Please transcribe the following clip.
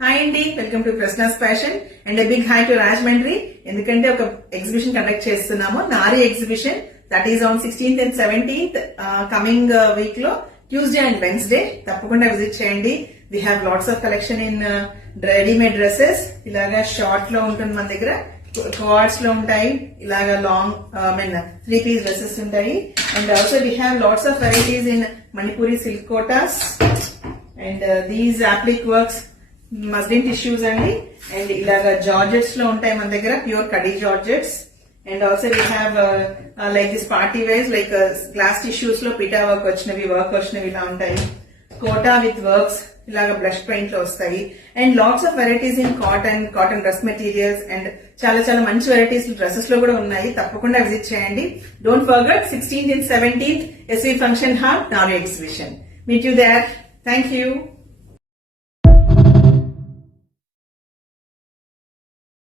హాయ్ అండి, welcome to Prashna's fashion and big hi to Rajahmundry. ఎందుకంటే ఒక ఎగ్జిబిషన్ కండక్ట్ చేస్తున్నాము, Nari exhibition. That is on 16th and 17th coming week లో Tuesday and Wednesday. తప్పకుండా visit చేయండి. We have lots of collection in readymade dresses. ఇలాగా short లో ఉంటుంది మన దగ్గర, కార్డ్స్ లో ఉంటాయి, ఇలాగా లాంగ్ మీన్ 3-piece డ్రెస్సెస్ ఉంటాయి. And also we have lots of varieties in Manipuri silk Kotas and these అప్లిక్ వర్క్స్, మస్లిన్ టిష్యూస్ అండి. అండ్ ఇలాగా జార్జెట్స్ లో ఉంటాయి మన దగ్గర, pure khadi georgettes. And also we have like this party wears, like glass tissues లో పిటా వర్క్ వచ్చినవి ఇలా ఉంటాయి. కోటా విత్ వర్క్స్, ఇలాగా బ్లష్ పెయింట్ లో వస్తాయి. And lots of varieties in cotton dress materials and చాలా చాలా మంచి వెరైటీస్ డ్రెస్సెస్ లో కూడా ఉన్నాయి. తప్పకుండా విజిట్ చేయండి. Don't forget 16th and 17th SV function hall Nari exhibition. Meet you there. Thank you.